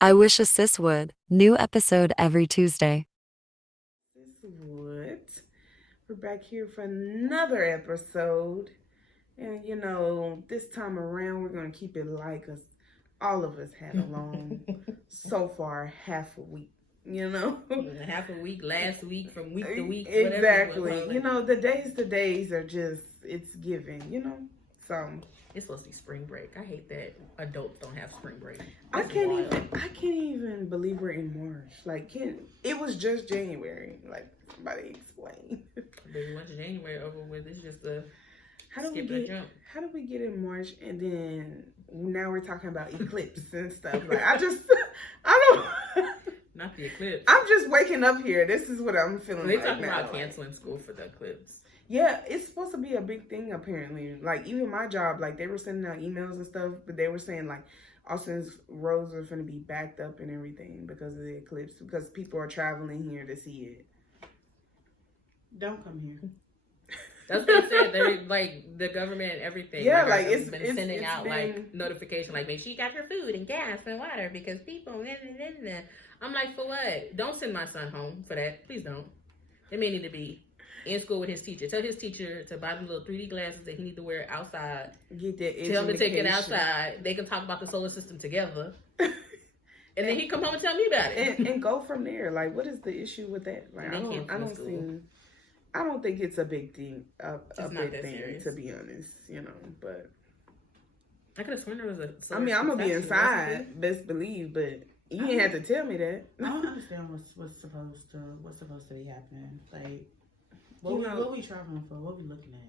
I wish a sis would. New episode every Tuesday. Sis Would. We're back here for another episode. And this time around we're gonna keep it light because all of us had a long so far half a week, you know. Half a week, last week, from week to week, Exactly. The days are just it's giving. So it's supposed to be spring break. I hate that adults don't have spring break. I can't even believe we're in March. It was just January. Like, somebody explain. Baby, once January over with, it's just a How do we get in March and then now we're talking about eclipse and stuff? Like, I don't. Not the eclipse. I'm just waking up here. This is what I'm feeling. They like talking now. about canceling school for the eclipse. Yeah, it's supposed to be a big thing apparently. Like, even my job, like, they were sending out emails and stuff, but they were saying like Austin's roads are going to be backed up and everything because of the eclipse, because people are traveling here to see it. Don't come here. That's what I said. They're like the government and everything. Yeah, it's been sending out like notification, like make sure you got your food and gas and water because people. I'm like, for what? Don't send my son home for that. Please don't. They may need to be in school with his teacher. Tell his teacher to buy the little 3D glasses that he need to wear outside. Get that. Tell him to take it outside. They can talk about the solar system together. And then he come home and tell me about it. And go from there. Like, what is the issue with that? Like, I don't think it's a big thing. A big thing, serious, to be honest. But I could have sworn there was a. I'm gonna be inside, best believe, but you didn't have to tell me that. I don't understand what's supposed to be happening. Like, what we traveling for? What we looking at?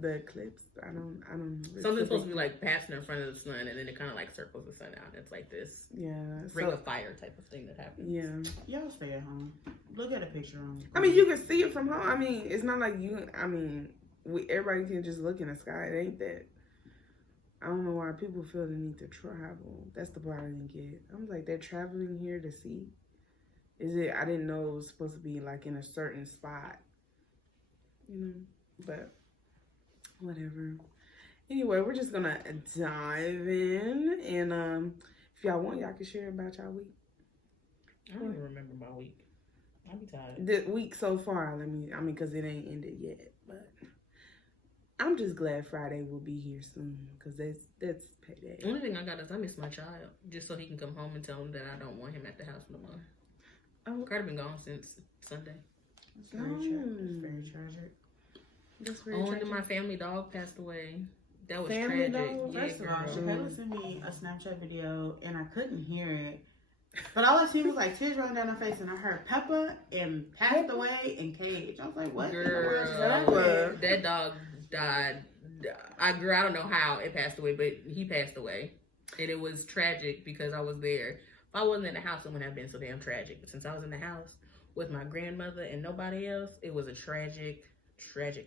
The eclipse. I don't know. Something's supposed to be like passing in front of the sun, and then it kind of like circles the sun out. It's like this ring of fire type of thing that happens. Yeah. Y'all stay at home. Look at a picture on. I mean, you can see it from home. I mean, it's not like you. I mean, everybody can just look in the sky. It ain't that. I don't know why people feel the need to travel. That's the part I didn't get. I was like, they're traveling here to see. Is it? I didn't know it was supposed to be like in a certain spot. But whatever. Anyway, we're just gonna dive in, and if y'all want, y'all can share about y'all week. I don't even remember my week. I'll be tired. The week so far, because it ain't ended yet, but I'm just glad Friday will be here soon, because that's payday. The only thing I got is I miss my child, just so he can come home and tell him that I don't want him at the house no more. Oh, Carter been gone since Sunday. It's very tragic. And then my family dog passed away. That was family tragic. Dog? Yeah, First of all, Chappelle sent me a Snapchat video and I couldn't hear it. But all I see was like tears rolling down her face, and I heard Peppa and passed away and Cage. I was like, what? Girl, that dog died. I don't know how it passed away, but he passed away. And it was tragic because I was there. If I wasn't in the house, it wouldn't have been so damn tragic. But since I was in the house with my grandmother and nobody else, it was a tragic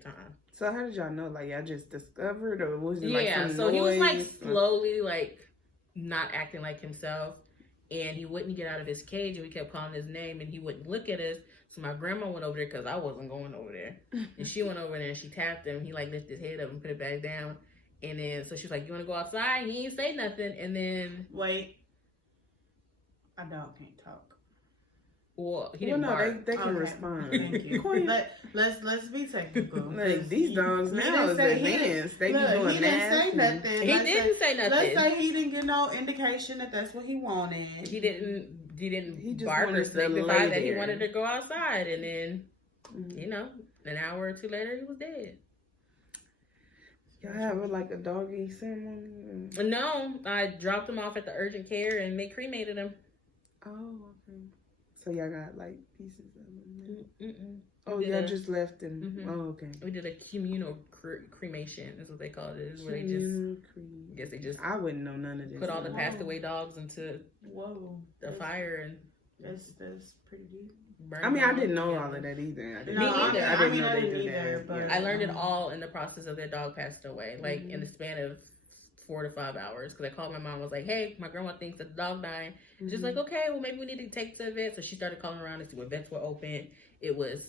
time. So how did y'all know? Like, y'all just discovered, or was it so he was like slowly like not acting like himself, and he wouldn't get out of his cage, and we kept calling his name, and he wouldn't look at us. So my grandma went over there because I wasn't going over there, and she went over there and she tapped him. He like lifted his head up and put it back down, and then so she was like, "You want to go outside?" He didn't say nothing, and then wait, a dog can't talk. Well, he didn't bark. They can respond. Thank you. Let's be technical. Like, these dogs now is advanced. They be doing he didn't say nothing. He didn't say nothing. Let's say he didn't get no indication that that's what he wanted. He didn't He just bark or signify that he there. wanted to go outside, and then an hour or two later, he was dead. Y'all have like a doggy ceremony? No, I dropped him off at the urgent care and they cremated him. Oh, okay. So y'all got like pieces of them? Oh, y'all just left him. Oh, okay. We did a communal cremation. Is what they call it. Is where they just. I wouldn't know none of this. Put all the passed away dogs into the fire, and that's pretty deep. I mean, I didn't know all of that either. I didn't know they did that. But I learned it all in the process of their dog passed away, like in the span of 4 to 5 hours. Because I called my mom, was like, "Hey, my grandma thinks that the dog died." She's like, "Okay, well maybe we need to take to the vet." So she started calling around to see what vets were open. It was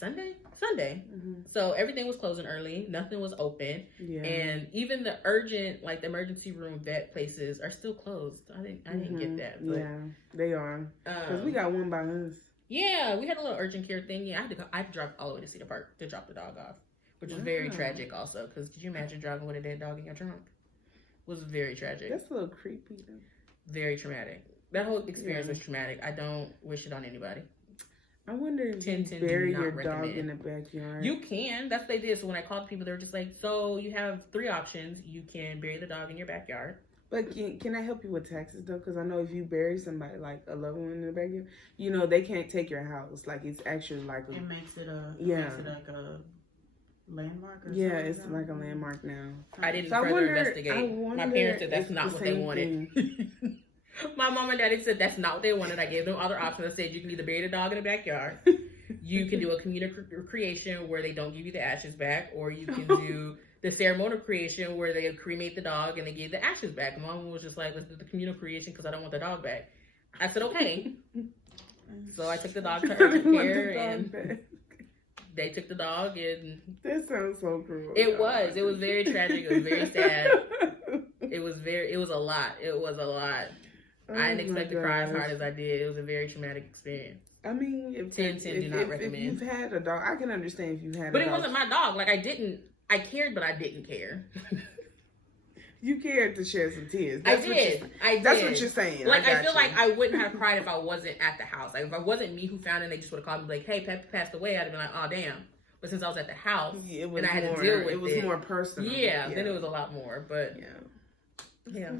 Sunday. Mm-hmm. So everything was closing early. Nothing was open. Yeah. And even the the emergency room vet places are still closed. I didn't get that. But, yeah, they are. Because we got one by us. Yeah, we had a little urgent care thing. Yeah, I had to drive all the way to Cedar Park to drop the dog off, which was very tragic also. Because could you imagine driving with a dead dog in your trunk? It was very tragic. That's a little creepy though. Very traumatic. That whole experience was traumatic. I don't wish it on anybody. I wonder if you bury your dog in the backyard. You can. That's what they did. So when I called people, they were just like, so you have 3 options. You can bury the dog in your backyard. But can I help you with taxes though? Because I know if you bury somebody like a loved one in the backyard, you know they can't take your house. Like it's actually like it makes it like a landmark. Or yeah, it's like a landmark now. I didn't further investigate. My parents said that's not what they wanted. My mom and daddy said that's not what they wanted. I gave them other options. I said you can either bury the dog in the backyard, you can do a communal creation where they don't give you the ashes back, or you can do the ceremonial creation where they cremate the dog and they give the ashes back. My mom was just like, let's do the communal creation because I don't want the dog back. I said, okay. So I took the dog to urgent care and they took the dog and... That sounds so cruel. It was very tragic. It was very sad. It was a lot. I didn't expect to cry as hard as I did. It was a very traumatic experience. I mean, if 10 do not recommend. If you've had a dog, I can understand if you've had a dog. But it wasn't my dog. Like, I cared, but I didn't care. You cared to shed some tears. I did. That's what you're saying. Like, I feel like I wouldn't have cried if I wasn't at the house. Like, if it wasn't me who found it, and they just would have called me like, hey, Peppy passed away, I'd have been like, oh, damn. But since I was at the house, and I had to deal with it. It was more personal. Yeah, then it was a lot more. But, yeah.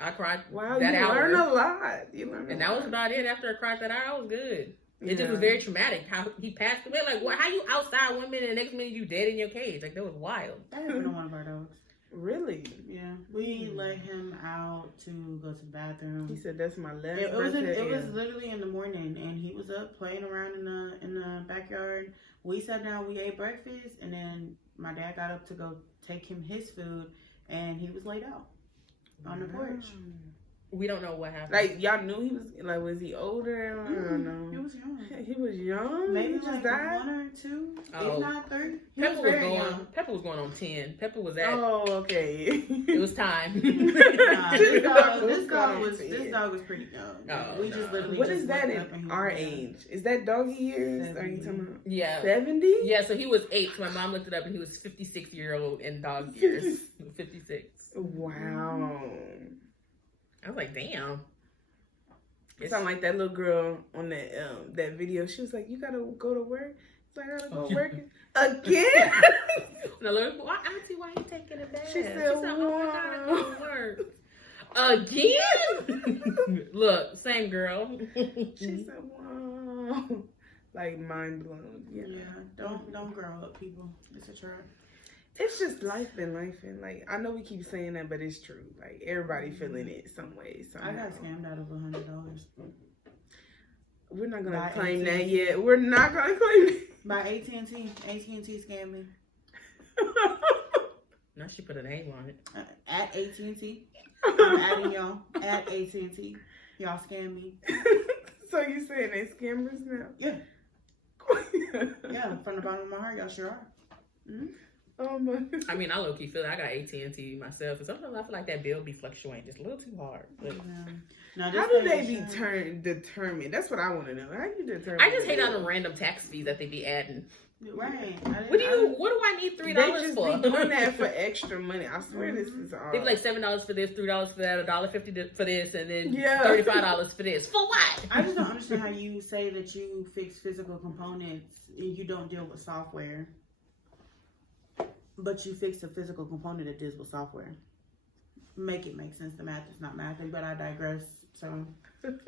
I cried. Wow, that hour. Learn a lot. And that was about it. After I cried that hour, I was good. It just was very traumatic how he passed away. Like, how you outside women and the next minute you dead in your cage? Like, that was wild. That happened to one of our dogs. Really? Yeah. We let him out to go to the bathroom. He said, "That's my last." It was literally in the morning, and he was up playing around in the backyard. We sat down, we ate breakfast, and then my dad got up to go take him his food, and he was laid out on the porch. We don't know what happened. Like, y'all knew he was, like, was he older? I don't know. He was young. He was young? Maybe he just like died? 1 or 2, Oh. if not 3. Pepper was going on 10. Pepper was at. Oh, okay. It was time. This dog was pretty young. Oh, we just literally. What just is that looked up in and our age? Is that doggy years? 70. Are you talking about? Yeah. 70? Yeah, so he was 8. So my mom looked it up and he was 56-year-old in dog years. 56. Wow. I was like, damn. It sounded like that little girl on that video. She was like, "You gotta go to work." It's like, "I gotta go work again." No, look, auntie, why are you taking a bath? She said, "Oh, I gotta go to work again." Look, same girl. She said, "Wow." Like, mind blown. Yeah, don't grow up, people. It's a trap. It's just life and like, I know we keep saying that, but it's true. Like, everybody feeling it some way. Somehow. I got scammed out of $100. We're not gonna By claim AT&T. that yet. We're not gonna claim it. By AT&T. AT&T scammed me. Now she put a name on it. At AT&T. I'm adding y'all. At AT&T. Y'all scam me. So you saying they scammers now? Yeah. Yeah, from the bottom of my heart, y'all sure are. Mm-hmm. Oh my. I mean, I low-key feel it. I got AT&T myself, and sometimes I feel like that bill be fluctuating just a little too hard. But No, how do they be determined? That's what I want to know. How do you determine? I just hate all the random tax fees that they be adding. Right. What do I need $3 They just for? be doing that for extra money. I swear this is all. They be like $7 for this, $3 for that, $1.50 for this, and then Yeah. $35 for this. For what? I just don't understand how you say that you fix physical components and you don't deal with software, but you fix a physical component that deals with software. Make it make sense. The math is not math, but I digress. So,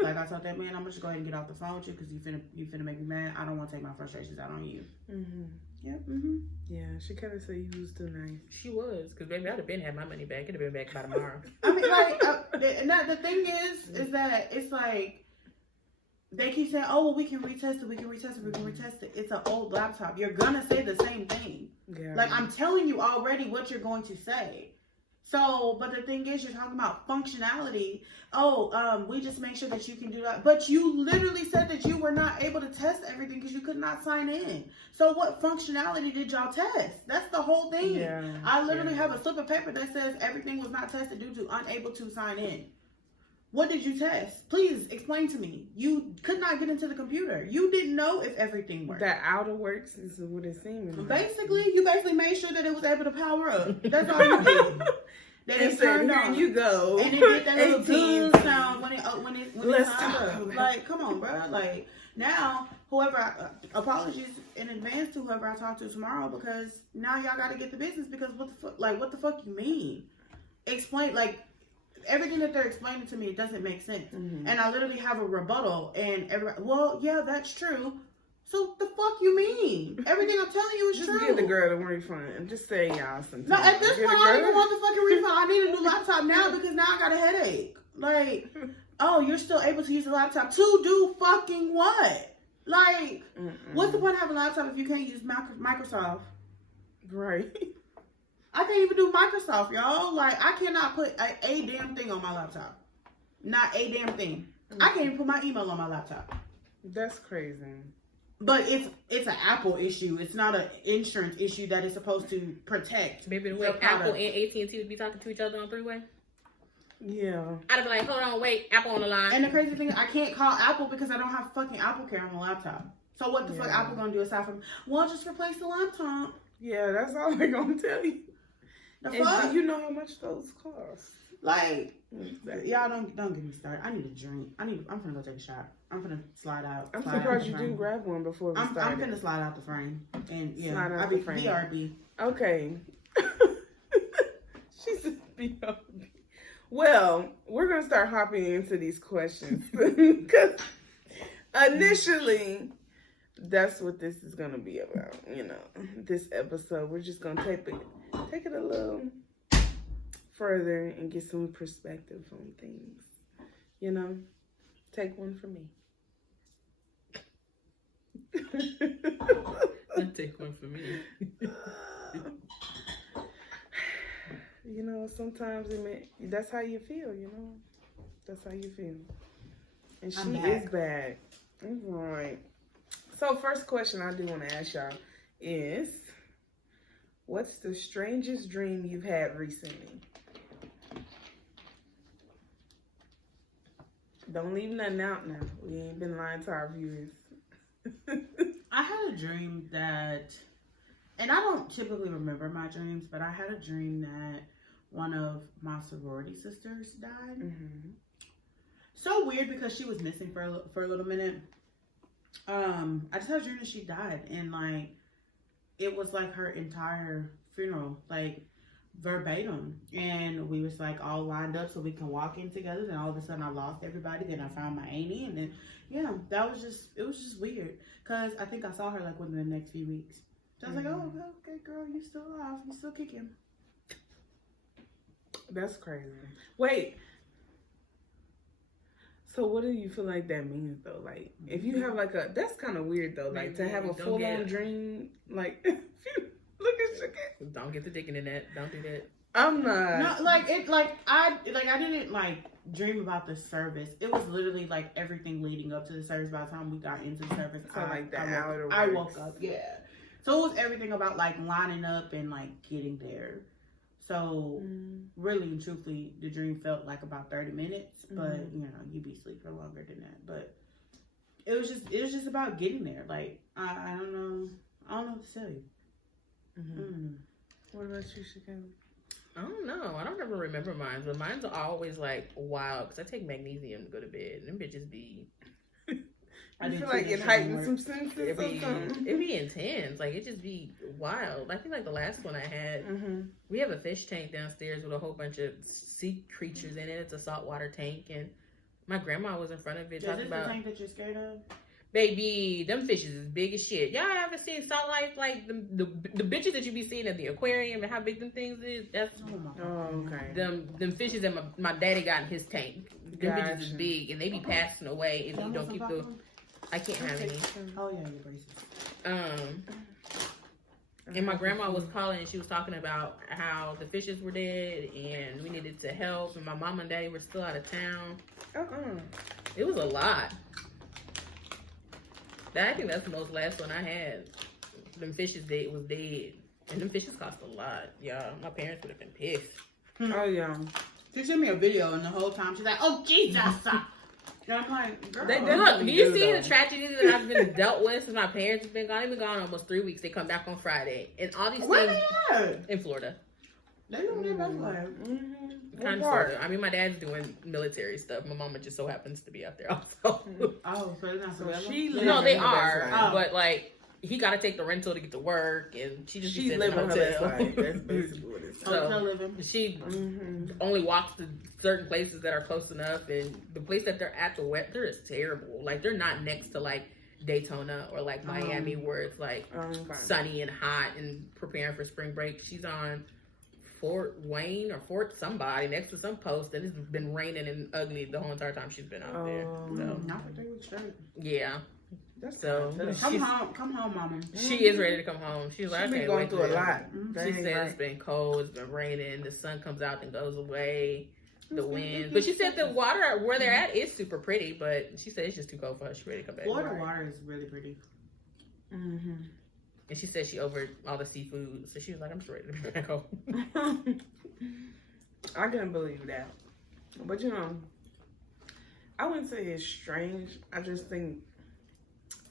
like I told that man, I'm gonna just go ahead and get off the phone with you because you finna make me mad. I don't want to take my frustrations out on you. Mm-hmm. Yep. Mm-hmm. Yeah, she kind of said you was too nice. She was, because baby, I'd have been had my money back. It'd have been back by tomorrow. I mean, like, the thing is that it's like they keep saying, "Oh, well, we can retest it. It's an old laptop. You're gonna say the same thing. Yeah. Like, I'm telling you already what you're going to say. So, but the thing is, you're talking about functionality. Oh, we just make sure that you can do that. But you literally said that you were not able to test everything because you could not sign in. So what functionality did y'all test? That's the whole thing. Yeah, I literally have a slip of paper that says everything was not tested due to unable to sign in. What did you test? Please explain to me. You could not get into the computer. You didn't know if everything worked. That outer works is what it seems like. Basically, you made sure that it was able to power up. That's all you did. That it turned here on. you go. And it did that little 18. good sound when it Let's signed talk up. about it. Like, come on, bro. Like, now, apologies in advance to whoever I talk to tomorrow, because now y'all got to get the business, because what the fuck you mean? Explain, like, everything that they're explaining to me, it doesn't make sense. Mm-hmm. And I literally have a rebuttal, and everybody, well, yeah, that's true. So the fuck you mean? Everything I'm telling you is Just true. give the girl the refund. Just say y'all sometimes. No, at this Get point, a I don't girl. even want the fucking refund. I need a new laptop now because now I got a headache. Like, oh, you're still able to use the laptop to do fucking what? Like, what's the point of having a laptop if you can't use Microsoft? Right. I can't even do Microsoft, y'all. Like, I cannot put a damn thing on my laptop. Not a damn thing. I can't even put my email on my laptop. That's crazy. But it's an Apple issue. It's not an insurance issue that is supposed to protect. Maybe the way your Apple product. and AT&T would be talking to each other on three-way. Yeah. I'd be like, hold on, wait, Apple on the line. And the crazy thing is, I can't call Apple because I don't have fucking Apple Care on my laptop. So what the fuck Apple gonna do aside from, well, just replace the laptop? Yeah, that's all they're gonna tell you. The And fuck? do you know how much those cost? Like, y'all don't get me started. I need a drink. I'm gonna go take a shot. I'm gonna slide out. I'm slide out surprised the you frame. didn't grab one before we I'm started. gonna slide out the frame. And yeah, Slide out I'll the be frame. BRB. Okay. She said BRB. Well, we're gonna start hopping into these questions because initially that's what this is gonna be about. You know, this episode we're just gonna take it a little further and get some perspective on things. You know, take one from me. Take one for me. You know, sometimes that's how you feel, you know. That's how you feel. And she is back. All right. So first question I do want to ask y'all is, what's the strangest dream you've had recently? Don't leave nothing out now. We ain't been lying to our viewers. I had a dream that, and I don't typically remember my dreams, but I had a dream that one of my sorority sisters died. Mm-hmm. So weird because she was missing for a little minute. I just had a dream that she died, and like it was like her entire funeral, like verbatim. And we was like all lined up so we can walk in together. Then all of a sudden I lost everybody. Then I found my auntie, and then it was just weird because I think I saw her like within the next few weeks. So I was like, oh, okay, girl, you still alive, you still kicking. That's crazy. Wait. So what do you feel like that means though? Like if you have like that's kind of weird though. Like to have a full on dream. Like look at you. Don't get the digging in that. Don't do that. I'm not. No, I didn't like dream about the service. It was literally like everything leading up to the service. By the time we got into the service, I woke up. Yeah. So it was everything about like lining up and like getting there. So really and truthfully, the dream felt like about 30 minutes, but you know, you'd be asleep for longer than that. But it was just about getting there. Like I don't know what to tell you. What about you, Shakira? I don't know. I don't ever remember mine, but mine's are always like wild because I take magnesium to go to bed. And them bitches be. I feel like it heightened some senses. It be intense. Like it just be wild. I think like the last one I had, we have a fish tank downstairs with a whole bunch of sea creatures in it. It's a saltwater tank, and my grandma was in front of it talking about. Is this the tank that you're scared of? Baby, them fishes is big as shit. Y'all ever seen salt life? Like the bitches that you be seeing at the aquarium and how big them things is? That's okay. Them fishes that my daddy got in his tank. Them bitches is big and they be passing away if you don't keep the. I can't have any. Oh yeah, your braces. And my grandma was calling and she was talking about how the fishes were dead and we needed to help. And my mom and daddy were still out of town. It was a lot. I think that's the most last one I had. Them fishes was dead. And them fishes cost a lot, y'all. My parents would have been pissed. Oh, yeah. She sent me a video and the whole time she's like, oh, Jesus. And I'm like, girl. Look, do you see the tragedy that I've been dealt with since my parents have been gone? They've been gone almost 3 weeks. They come back on Friday. And all these Where things they at? in Florida. They don't live that way. Kind of sort of. I mean, my dad's doing military stuff. My mama just so happens to be out there also. Oh, so they're not So forever? she No, they living her are. best life. But like, he got to take the rental to get to work, and she just be She's sitting in the living her best hotel. life. That's basically what it's. So, Hotel living. she only walks to certain places that are close enough, and the place that they're at, the weather is terrible. Like, they're not next to like Daytona or like Miami, where it's like sunny and hot and preparing for spring break. She's on Fort Wayne or Fort somebody next to some post, and it's been raining and ugly the whole entire time she's been out there. So, Not for 3 weeks straight. yeah. That's So Come home, mama. she is ready to come home. She's like, I She's been can't going wait through a to- lot. She said it's been cold, it's been raining, the sun comes out and goes away, the wind. But she said the water where they're at is super pretty, but she said it's just too cold for her. She's ready to come back. Florida water is really pretty. And she said she over all the seafood, so she was like, I'm just ready to be back home. I couldn't believe that. But you know, I wouldn't say it's strange. I just think,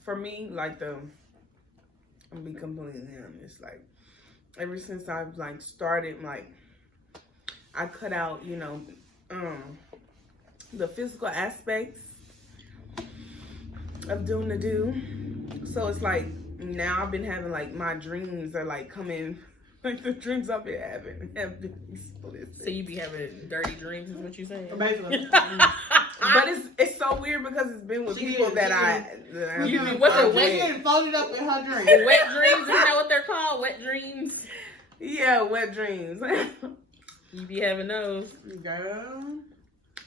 for me, like I'm gonna be completely honest, like ever since I've like started, like I cut out, you know, the physical aspects of doing the do. So it's like now I've been having like my dreams are like coming, like the dreams I've been having have been explicit. So you be having dirty dreams is what you saying? Basically. But it's so weird because it's been with people that I what's it, She wet- getting folded up in her drink. Wet dreams, is that what they're called? Wet dreams? Yeah, wet dreams. You be having those. Girl.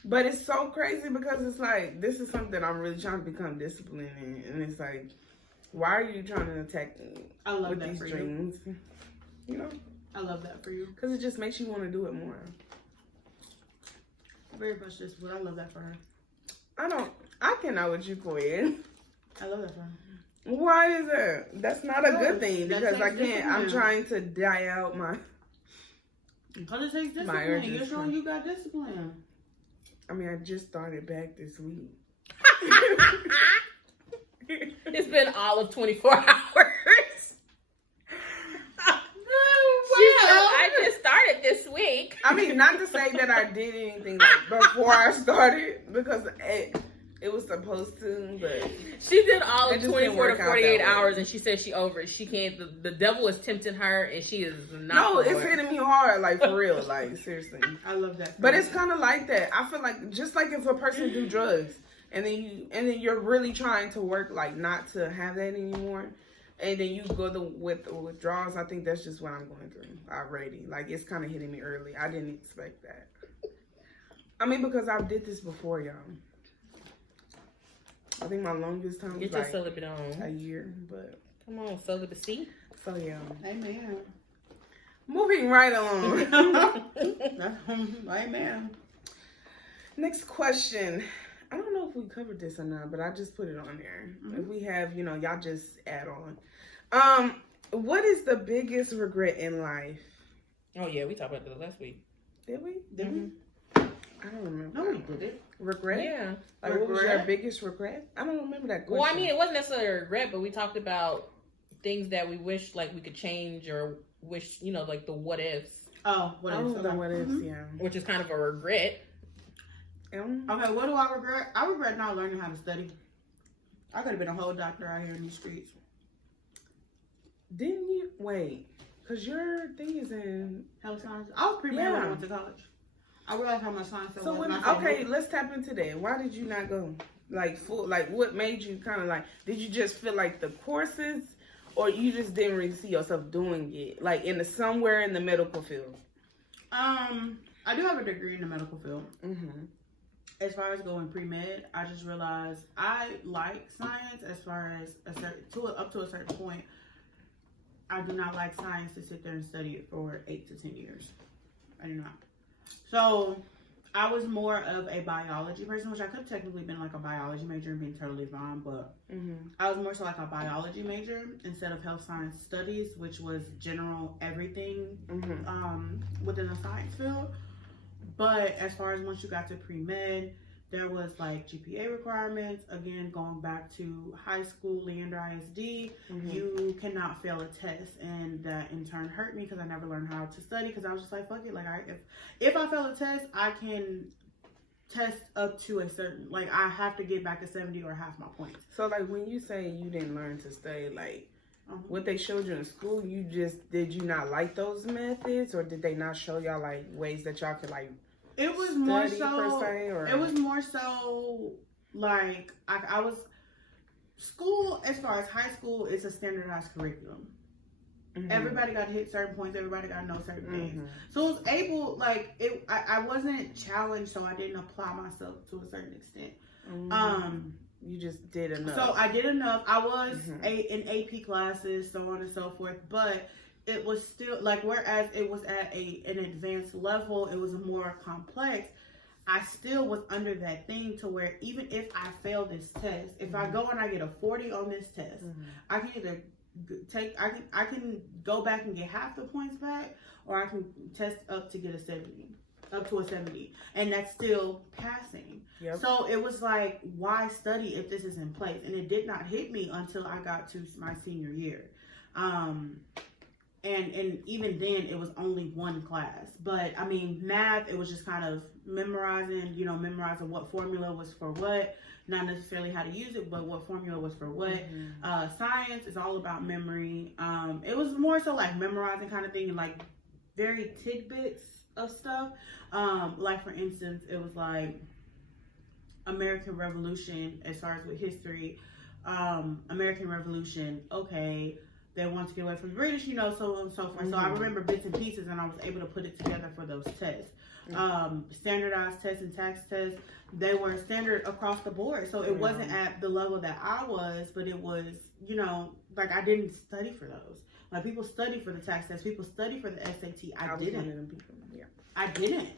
But it's so crazy because it's like, this is something I'm really trying to become disciplined in. And it's like, why are you trying to attack me I love with that these for dreams? You know? I love that for you. Because it just makes you want to do it more. Very much just what I love that for her. I cannot with you, Quinn. I love that for her. Why is that? That's not a good thing that because I takes can't, I'm discipline. trying to die out my, Because it takes My discipline. urges. You're showing you got discipline. I mean, I just started back this week. It's been all of 24 hours. I just started this week. I mean, not to say that I did anything like before I started because it was supposed to, but She did all It of just 24 didn't work to out 48 that way. hours, and she says she over it. She can't. The devil is tempting her, and she is not. no, for it's it. hitting me hard, like for real, like seriously. I love that. But it's kind of like that. I feel like just like if a person do drugs and then you're really trying to work like not to have that anymore, and then you go with the withdrawals. I think that's just what I'm going through already. Like it's kind of hitting me early. I didn't expect that. I mean, because I did this before, y'all. I think my longest time was Get your like celibate a on. year, but Come on, celibacy. so yeah. Amen. Moving right along. Amen. Next question. I don't know if we covered this or not, but I just put it on there. If we have, y'all just add on. What is the biggest regret in life? Oh yeah, we talked about this last week. Did we? Did we? I don't remember. No, we did it. Regret? Yeah. Like, what was your Regret? biggest regret? I don't remember that question. Well, I mean, it wasn't necessarily a regret, but we talked about things that we wish like we could change or wish, like the what ifs, Oh, what I is don't know what is, yeah. which is kind of a regret. Okay, what do I regret? I regret not learning how to study. I could have been a whole doctor out here in these streets. Didn't you? Wait. Because your thing is in... Health science. I was pre-med when Yeah. I went to college. I realized how much science there So, was. when, and I said, okay, nope. let's tap into that. Why did you not go? Like, full, like, what made you kind of like... Did you just feel like the courses... Or you just didn't really see yourself doing it? Like, somewhere in the medical field? I do have a degree in the medical field. Mm-hmm. As far as going pre-med, I just realized I like science as far as up to a certain point. I do not like science to sit there and study it for 8 to 10 years. I do not. So I was more of a biology person, which I could have technically been like a biology major and been totally fine, but I was more so like a biology major instead of health science studies, which was general everything within the science field. But as far as once you got to pre-med, there was like GPA requirements. Again, going back to high school, Leander ISD, you cannot fail a test, and that in turn hurt me because I never learned how to study. Because I was just like, fuck it, like if I fail a test, I can test up to a certain, like I have to get back a 70 or half my points. So like when you say you didn't learn to study, like what they showed you in school, did you not like those methods, or did they not show y'all like ways that y'all could like? It was more so. It was more so like I was school. As far as high school, it's a standardized curriculum. Everybody got to hit certain points. Everybody got to know certain things. So it was able, like it. I wasn't challenged, so I didn't apply myself to a certain extent. You just did enough. So I did enough. I was in AP classes, so on and so forth, but it was still like, whereas it was at an advanced level, it was more complex. I still was under that thing to where even if I fail this test, if I go and I get a 40 on this test, I can either I can go back and get half the points back, or I can test up to get a 70, up to a 70, and that's still passing. So it was like, why study if this is in place? And it did not hit me until I got to my senior year. And even then, it was only one class. But, I mean, math, it was just kind of memorizing what formula was for what. Not necessarily how to use it, but what formula was for what. Science is all about memory. It was more so like memorizing kind of thing, and like very tidbits of stuff. Like, for instance, it was like American Revolution, as far as with history. American Revolution, okay, they want to get away from the British, so on and so forth. So I remember bits and pieces, and I was able to put it together for those tests. Standardized tests and tax tests, they were standard across the board. So it wasn't at the level that I was, but it was, like I didn't study for those. Like people study for the tax test, people study for the SAT. I didn't. I didn't.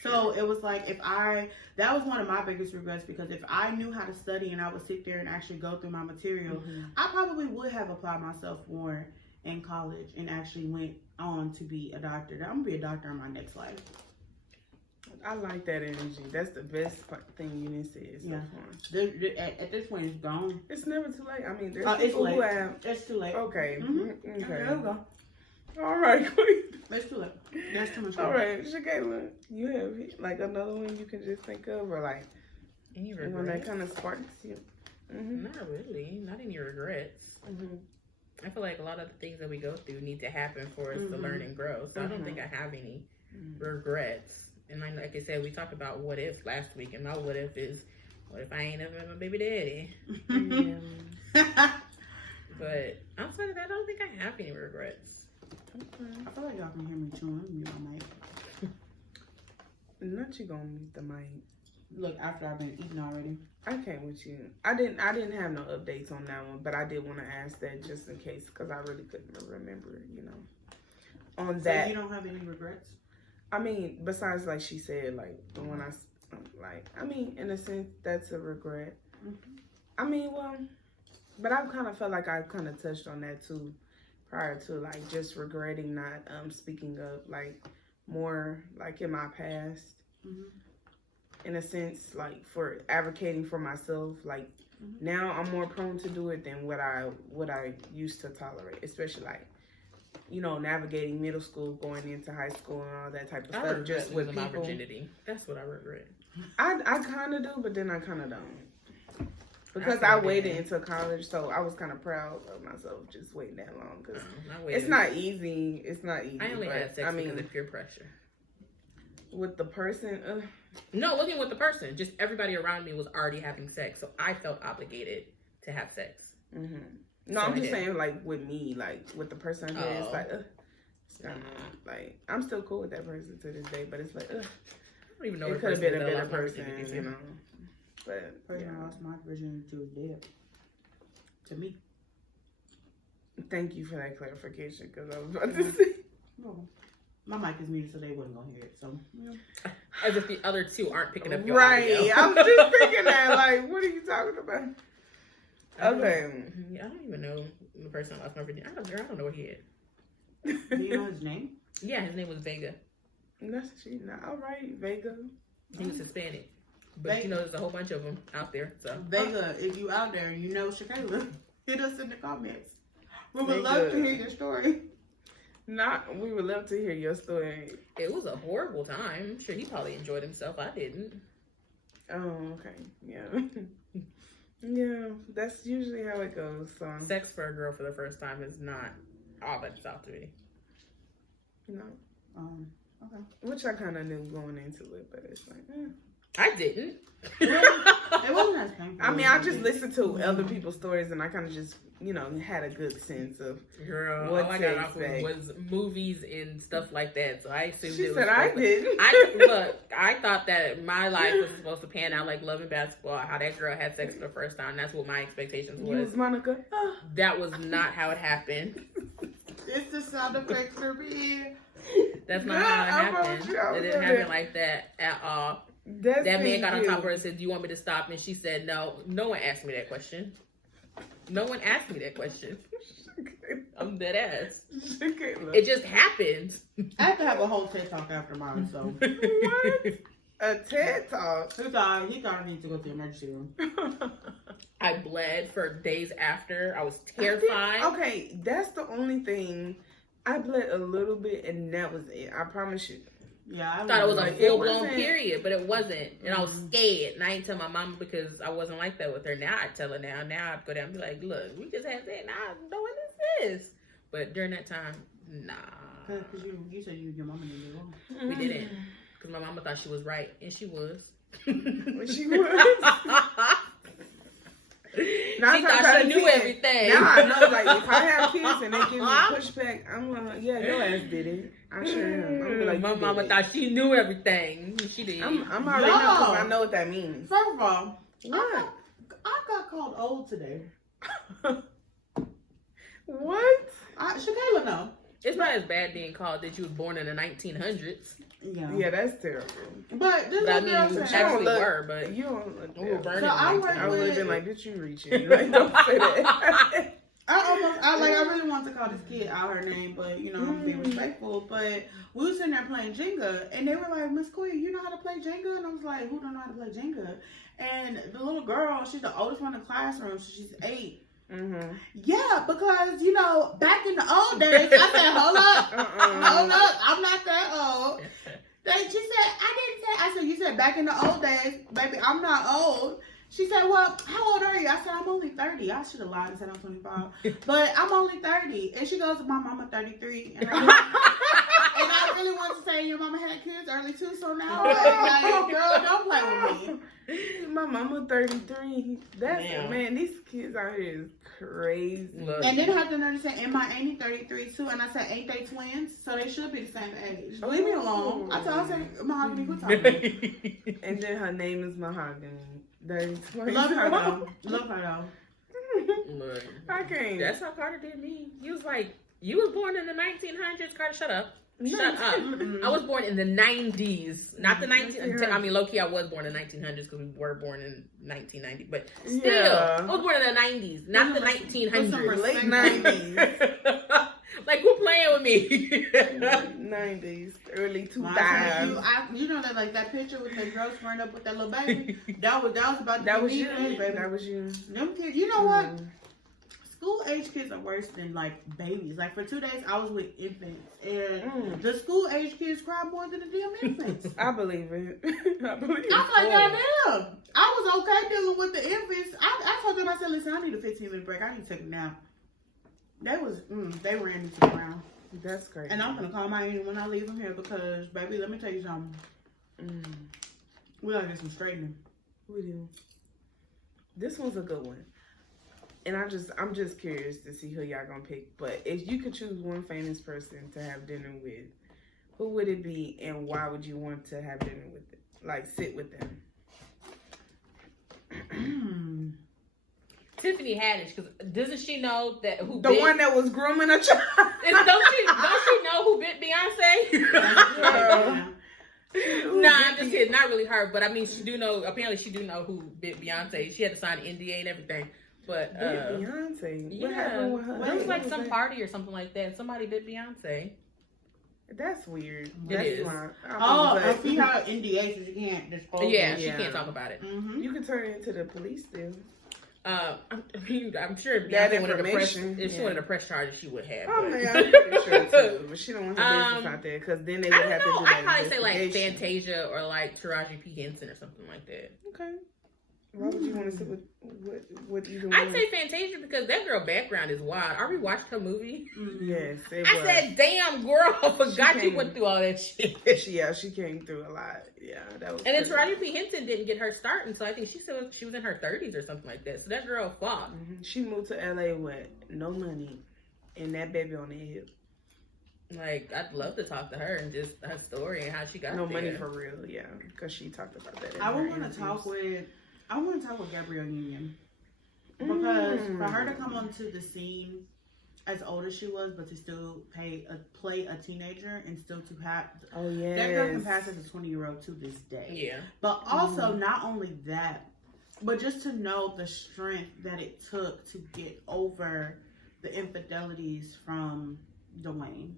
So it was like, that was one of my biggest regrets, because if I knew how to study and I would sit there and actually go through my material, I probably would have applied myself more in college and actually went on to be a doctor. I'm going to be a doctor in my next life. I like that energy. That's the best thing you didn't say so far. At this point, it's gone. It's never too late. I mean, there's people who have... It's too late. Okay. Okay. There we go. All right, Queen. Let's do it. That's too much. All right, Shakayla, you have like another one you can just think of, or like any one that kind of sparks you? Not really. Not any regrets. I feel like a lot of the things that we go through need to happen for us to learn and grow. So I don't think I have any regrets. And like I said, we talked about what if last week, and my what if is, what if I ain't ever my baby daddy? But outside of that, I don't think I have any regrets. I feel like y'all can hear me chewing. Mute my mic. Not you gonna mute the mic. Look, after I've been eating already. I came with you. I didn't have no updates on that one, but I did want to ask that just in case, because I really couldn't remember, on that. So you don't have any regrets? I mean, besides like she said, like the one I mean, in a sense, that's a regret. I mean, well, but I kind of felt like I kind of touched on that too, prior to like just regretting not speaking up, like more like in my past. In a sense, like for advocating for myself, like now I'm more prone to do it than what I used to tolerate, especially like, navigating middle school, going into high school and all that type of stuff. Just with people. My virginity. That's what I regret. I kind of do, but then I kind of don't. Because I waited until college, so I was kind of proud of myself just waiting that long. Because it's not easy. It's not easy. I only had sex because of peer pressure. With the person? No, looking with the person. Just everybody around me was already having sex, so I felt obligated to have sex. No, so I'm just saying, like, with me, like, with the person who is, like, it's kind of, like, I'm still cool with that person to this day, but it's like, I don't even know it could have been a better person, But, person I lost my virginity to was dead. To me. Thank you for that clarification, because I was about to say. No. My mic is muted, so they wasn't gonna hear it. So, yeah. As if the other two aren't picking up your Right. audio. I'm just thinking that, like, what are you talking about? Okay. I don't even know the person I lost my virginity. I don't know what he is. Do you know his name? Yeah, his name was Vega. That's she. All right, Vega. He was Hispanic. But you know, there's a whole bunch of them out there. So Vega, if you out there and you know Shakayla, hit us in the comments. We would Vega. love to hear your story. We would love to hear your story. it was a horrible time. I'm sure he probably enjoyed himself. I didn't. Oh, okay. Yeah. Yeah, that's usually how it goes. So, Sex for a girl for the first time is not all that it's out to be. no. Okay. Which I kind of knew going into it, but it's like, I didn't. It wasn't as painful. I mean, I just listened to other people's stories and I kind of just, had a good sense of. Girl, What all I to got off expect. was movies and stuff like that. So I assumed She it was. said I didn't. I thought that my life was supposed to pan out like Love and Basketball. How that girl had sex for the first time. That's what my expectations You was. was Monica. That was not how it happened. It's the sound effects for me. That's not Yeah, how it I wrote happened. you. I It was didn't there. happen like that at all. That Man got on top of her and said, "Do you want me to stop?" And she said, "No." No one asked me that question. No one asked me that question. I'm dead ass. It just happened. I have to have a whole TED talk after mine, so. What? A TED Talk? He thought I need to go to the emergency room. I bled for days after. I was terrified. Okay, that's the only thing. I bled a little bit and that was it. I promise you. Yeah, I thought it was a Like, it full blown wasn't- period, but it wasn't. And I was scared. And I didn't tell my mama because I wasn't like that with her. Now I tell her now. Now I'd go down and be like, look, we just had that. Now I know what this is. But during that time, nah. Because you said you and your mama didn't get along. We didn't. Because my mama thought she was right. And she was. She was. Now She thought she knew everything. Now I know, like, if I have kids and they give me pushback, I'm like, yeah, your ass did it. I sure am. I'm gonna be like, my you did mama it. thought she knew everything. She did. I'm already know because I know what that means. First of all, What? I got called old today. What? Shakayla, no. It's not as bad being called that you was born in the 1900s. Yeah. Yeah, that's terrible. But this But I little mean, girl you said, actually look- were, but You don't look we were terrible. burning. So I in work I would have with- been like, did you reach it? Like, don't say that. I really wanted to call this kid out her name, but I'm being respectful. But we was sitting there playing Jenga, and they were like, "Miss Queen, you know how to play Jenga?" And I was like, "Who don't know how to play Jenga?" And the little girl, she's the oldest one in the classroom, so she's 8. Mm-hmm. Yeah, because back in the old days, I said, "Hold up, hold up, I'm not that old." She said, I said, "You said back in the old days, baby, I'm not old." She said, "Well, how old are you?" I said, "I'm only 30. I should have lied and said I'm 25. But I'm only 30. And she goes, "My mama 33. And I really want to say your mama had kids early too, so now I'm like, girl, don't play with me. My mama 33. That's Damn. man, these kids out here is crazy. Look, And then I have to understand, and my auntie 33 too, and I said, ain't they twins? So they should be the same age. Leave me alone. I told her, Mahogany, quit talking. And then her name is Mahogany. That's Love her though. Love her though. Look, I can't. that's how Carter did me. He was like, "You was born in the 1900s." Carter, shut up. Shut up. I was born in the 90s, not the 19. I mean, low key, I was born in 1900s because we were born in 1990. But still, Yeah. I was born in the 90s, not the Put some 1900s. Late 90s. Like, who playing with me? 90s, early Mine 2000s. you know that like that picture with that girl spraying up with that little baby. That was about to That be was me you. today, baby. That was you. Them kids, you know what? Mhm. School age kids are worse than like babies. Like for 2 days, I was with infants, and Mm. the school age kids cry more than the damn infants. I believe it. I believe it. I'm like, goddamn. I was okay dealing with the infants. I told them, I said, listen, I need a 15-minute break. I need to take a nap. They ran me to the ground. That's crazy. And I'm gonna call my auntie when I leave them here because, baby, let me tell you something. We gotta get some straightening. We do. This one's a good one. And I'm just curious to see who y'all gonna pick. But if you could choose one famous person to have dinner with, who would it be and why would you want to have dinner with them? Like sit with them? Tiffany Haddish, because doesn't she know that who The one that was grooming a child. don't she know who bit Beyonce? Nah, I'm just kidding. Not really her, but I mean, she do know. Apparently, she do know who bit Beyonce. She had to sign an NDA and everything. But Beyonce. What happened with her? It was like some party or something like that. Somebody bit Beyonce. That's weird. It is. I see how NDA so you can't disclose. Yeah, she can't talk about it. Mm-hmm. You can turn it into the police still. I'm sure if That Beyonce wanted to press, information, if she wanted to press charges, she would have. Oh but- man, I'm pretty sure too. But she don't want her business out there because then they would I have don't know. to do that. I'd probably say like investigation. Fantasia or like Taraji P. Henson or something like that. Okay. Why would you want to sit with either one? I'd say Fantasia because that girl background is wild. I rewatched her movie. Yes, it I was. said, "Damn, girl, I forgot you went through all that shit." She came through a lot. Yeah, that was. And then pretty- Taraji P. Henson didn't get her start until I think she was in her 30s or something like that. So that girl fought. Mhm. She moved to LA with no money and that baby on their hip. Like, I'd love to talk to her and just her story and how she got No there. money for real, yeah, because she talked about that. In I her would want to talk with Gabrielle Union because for her to come onto the scene as old as she was, but to still play a teenager and still to have that girl can pass as a 20-year-old to this day. Yeah. But also not only that, but just to know the strength that it took to get over the infidelities from Dwayne,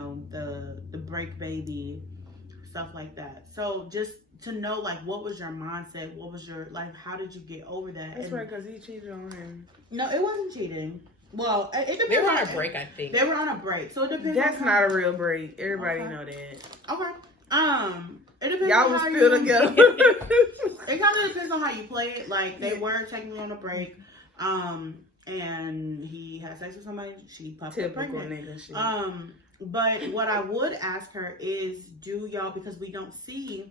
the break baby, stuff like that. So just to know, like, what was your mindset? What was your, like, how did you get over that? That's right, because he cheated on him. No, it wasn't cheating. Well, it depends. They were on a break, I think. They were on a break, so it depends. That's not a real break. Everybody Okay. know that. Okay. It depends. Y'all on was how still you, together. It kind of depends on how you play it. Like, they were technically on a break, and he had sex with somebody. She popped up Typical pregnant. nigga shit. But what I would ask her is, do y'all, because we don't see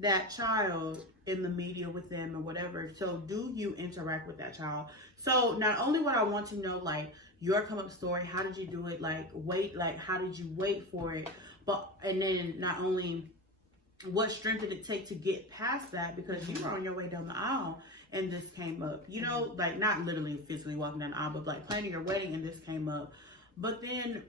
that child in the media with them or whatever, so do you interact with that child? So not only would I want to know, like, your come up story, how did you do it, like, how did you wait for it, and then not only what strength did it take to get past that, because you were on your way down the aisle and this came up, you know, like, not literally physically walking down the aisle, but like planning your wedding and this came up. But then,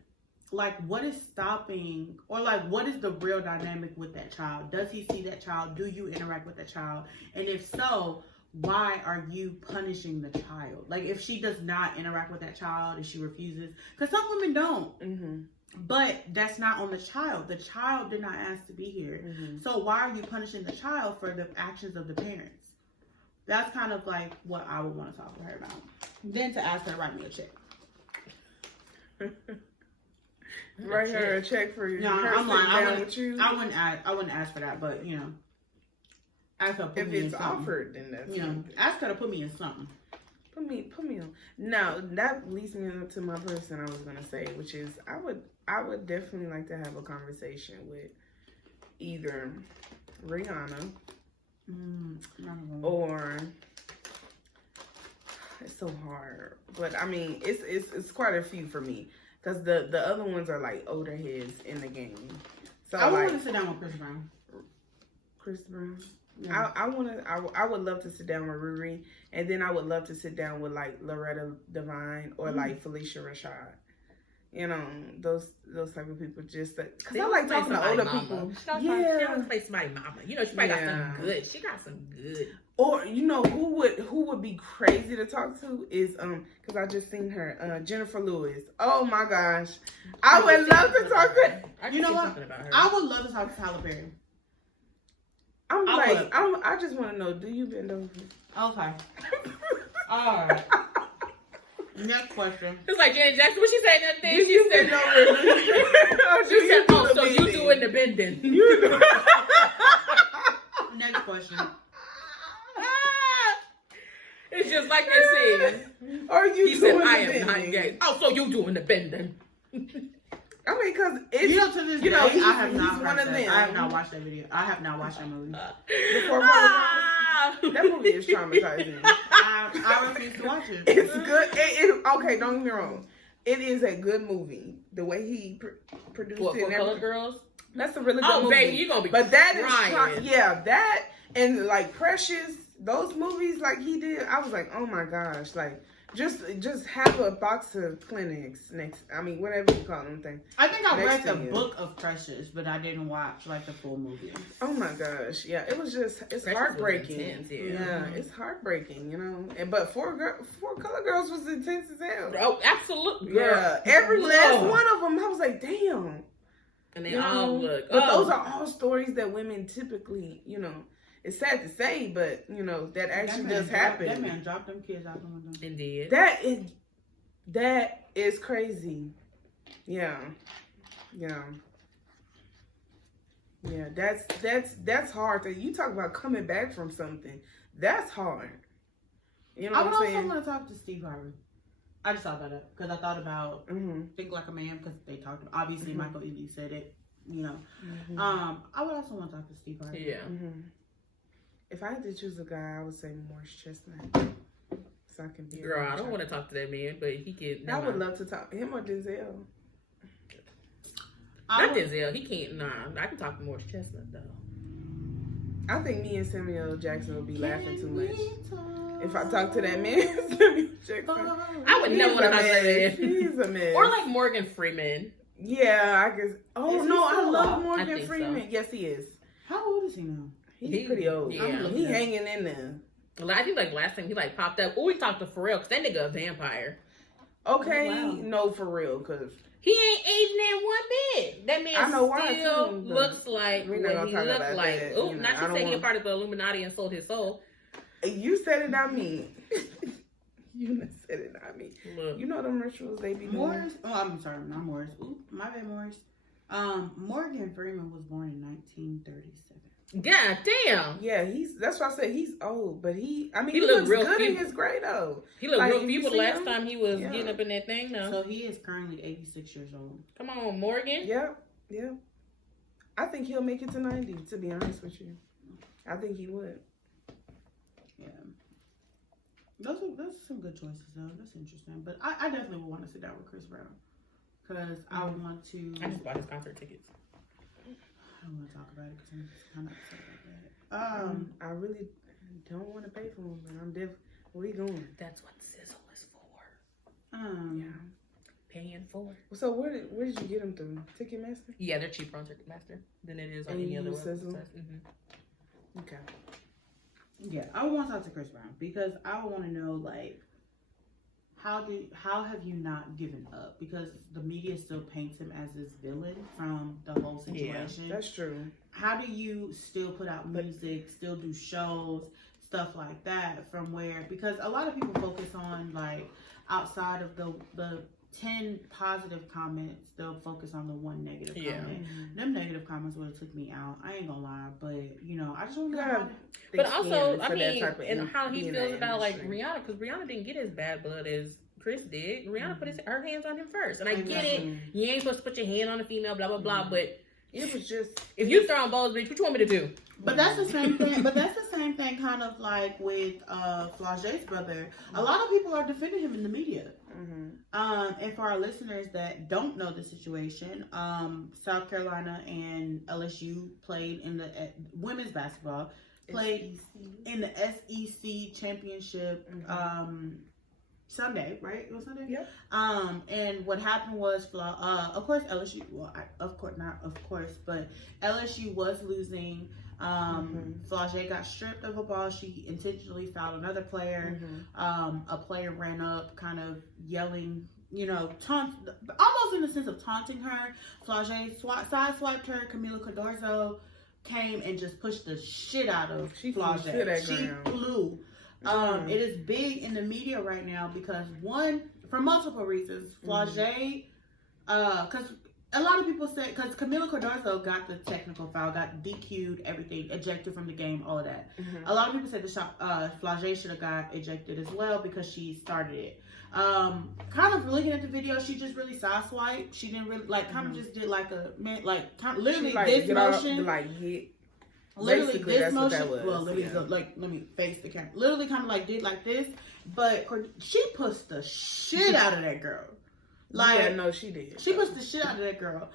like, what is stopping, or like, what is the real dynamic with that child? Does he see that child? Do you interact with that child? And if so, why are you punishing the child? Like, if she does not interact with that child, if she refuses, because some women don't. But that's not on the child. The child did not ask to be here. So why are you punishing the child for the actions of the parents? That's kind of like what I would want to talk to her about. Then to ask her to write me a check. Write her a check for you. No, her I'm lying. sitting down with you. I wouldn't ask for that, but you know, ask her to put If me in it's something. offered, then that's You know, ask her to put me in something. Put me on. Now that leads me up to my person I was gonna say, which is I would definitely like to have a conversation with either Rihanna or it's so hard, but I mean it's quite a few for me because the other ones are like older heads in the game. So I would like, want to sit down with Chris Brown. Chris Brown. Yeah. I would love to sit down with Riri, and then I would love to sit down with like Loretta Devine or like Felicia Rashad. You know, those type of people, just because I like talking to older people. She always play somebody mama. You know, she probably got some good. She got some good. Or you know who would be crazy to talk to is because I just seen her Jennifer Lewis. Oh my gosh, I would love to talk to. You know what? I would love to talk to Tyler Perry. I just want to know, do you bend over? Okay. All right. Next question. It's like Janet Jackson. What she said that thing? You bend over. She said, "Oh, so you doing the bending?" Next question. It's just like they said. Are you He doing said, "I the am not bending?" gay." Oh, so you doing the bending? I mean, because it's You know, to this day, I have he's not one of them. them. I have not watched that video. I have not watched that movie. That movie is traumatizing. I refuse to watch it. It's good. Okay, don't get me wrong. It is a good movie. The way he produced What, it. for and Color everything. Girls? That's a really good movie. Baby, you're gonna be But that crying. is that and like Precious. those movies like he did, I was like, oh my gosh, like just have a box of clinics next. I mean, whatever you call them thing. I think I read next the to you. book of Precious, but I didn't watch like the full movie. Oh my gosh, yeah, it was just it's Precious heartbreaking. was intense, yeah. Yeah, it's heartbreaking, you know. But four Color Girls was intense as hell. Oh, absolutely. Yeah, every last one of them, I was like, damn. And they You all know? look. But those are all stories that women typically, you know. It's sad to say, but you know that actually does happen. That man dropped them kids out the window. Indeed. That is crazy. Yeah. That's hard. You talk about coming back from something. That's hard. You know I what would I'm saying? also want to talk to Steve Harvey. I just thought about it because I thought about Think Like a Man because they talked about, obviously Michael Ealy said it, you know. I would also want to talk to Steve Harvey. Yeah. If I had to choose a guy, I would say Morris Chestnut. So I can be. Girl, I don't want to talk to that man, but he can. I would love to talk to him or Denzel. Not Denzel. He can't. Nah, I can talk to Morris Chestnut though. I think me and Samuel Jackson would be laughing too much. If I talk to that man, Samuel Jackson. I would never want to talk to that man. He's a mess. Or like Morgan Freeman. Yeah, I guess. Oh Is he no, I still love alive? Morgan think Freeman. so. Yes, he is. How old is he now? He's pretty old. Yeah. He hanging in there. Well, I think like last time he like popped up. Oh, we talked to Pharrell because that nigga a vampire. Okay, Oh, wow. no, for real, because He ain't aging in one bit. That man I know why, still too, but looks like we're not what he gonna talk looked about like. that, Oh, you know, not I to don't say he a want- part of the Illuminati and sold his soul. you said it, not me. You done said it, not me. Look. You know them rituals they be doing. Morris? Oh, I'm sorry, not Morris. Ooh, my bad, Morris. Morgan Freeman was born in 1937. God damn. Yeah, that's why I said he's old, but he He looks look real good in feeble. his gray though. He looked Like, real you feeble see last him? time he was Yeah. getting up in that thing now. So he is currently 86 years old. Come on, Morgan. Yeah. I think he'll make it to 90, to be honest with you. I think he would. Yeah. Those are some good choices though. That's interesting. But I definitely would want to sit down with Chris Brown. Because I would want to... I just bought his concert tickets. I don't want to talk about it because I'm kind of upset about that. I really don't want to pay for him, but I'm where you going? That's what Sizzle is for. Yeah. Paying for. So where did you get them through? Ticketmaster? Yeah, they're cheaper on Ticketmaster than it is on And any you other use Sizzle? website. Mm-hmm. Okay. Yeah, I would want to talk to Chris Brown because I would want to know like how have you not given up? Because the media still paints him as this villain from the whole situation. Yeah, that's true. How do you still put out music, still do shows, stuff like that from where, because a lot of people focus on like outside of the 10 positive comments, they'll focus on the one negative comment. Them negative comments would have took me out. I ain't gonna lie, but you know, I just want to know. But also, I mean, and how he feels about like Rihanna, because Rihanna didn't get as bad blood as Chris did. Rihanna put her hands on him first, and I get it. You ain't supposed to put your hand on a female, blah blah blah. But it was just if you throwing balls, bitch, what you want me to do? But that's the same thing. But that's the same thing, kind of like with Flage's brother. A lot of people are defending him in the media. And for our listeners that don't know the situation, South Carolina and LSU played in the women's basketball, played in the SEC championship Sunday, right? It was Sunday? Yep. And what happened was, of course, LSU, but LSU was losing. Flage got stripped of a ball. She intentionally fouled another player. A player ran up, kind of yelling, you know, almost in the sense of taunting her. Flage sideswiped her. Camila Cordorzo came and just pushed the shit out of Flage. She flew. It is big in the media right now because one, for multiple reasons, Flage, because a lot of people say, because Camila Cordorzo got the technical foul, got DQ'd, everything, ejected from the game, all of that. A lot of people said Flage should have got ejected as well because she started it. Kind of looking at the video, she just really sideswiped. She didn't really, kind of just did literally this motion. Literally this motion. Well, let me face the camera. Literally kind of did like this, but she pushed the shit out of that girl. No, she did. She pushed the shit out of that girl.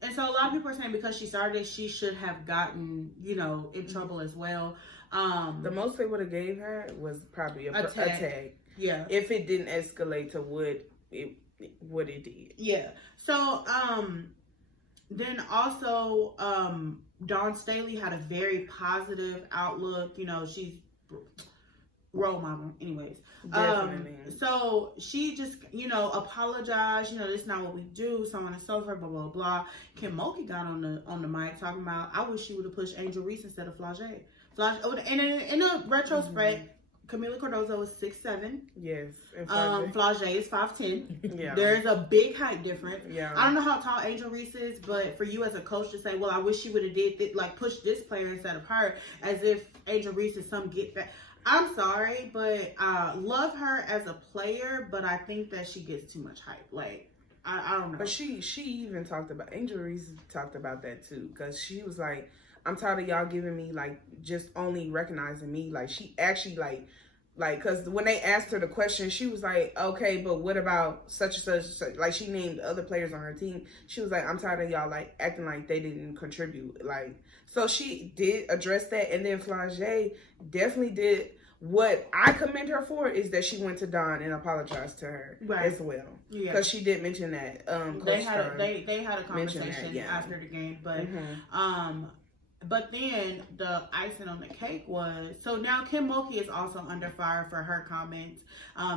And so a lot of people are saying because she started, she should have gotten, you know, in trouble as well. The most they would have gave her was probably a tag. Yeah. If it didn't escalate to what it did. Yeah. So, then also, Dawn Staley had a very positive outlook. You know, she's role model, anyways. Definitely. So she just, you know, apologized. You know, this is not what we do. So on and so forth. Blah blah blah. Kim Mulkey got on the mic talking about, I wish she would have pushed Angel Reese instead of Flau'jae. And in a retrospect, Camila Cardozo is 6'7". Yes. Flau'jae is 5'10". Yeah. There's a big height difference. Yeah. I don't know how tall Angel Reese is, but for you as a coach to say, well, I wish she would have pushed this player instead of her, as if Angel Reese is some get back. I'm sorry, but I love her as a player, but I think that she gets too much hype. Like, I don't know. But she even talked about, Angel Reese talked about that too, because she was like, I'm tired of y'all giving me, like, just only recognizing me. Like, she actually, like, because when they asked her the question, she was like, okay, but what about such and such? Like, she named other players on her team. She was like, I'm tired of y'all, like, acting like they didn't contribute. Like, so she did address that. And then Flau'jae definitely did. What I commend her for is that she went to Dawn and apologized to her as well. Yeah, because she did mention that. They had a conversation after the game, but then the icing on the cake was, so now Kim Mulkey is also under fire for her comments,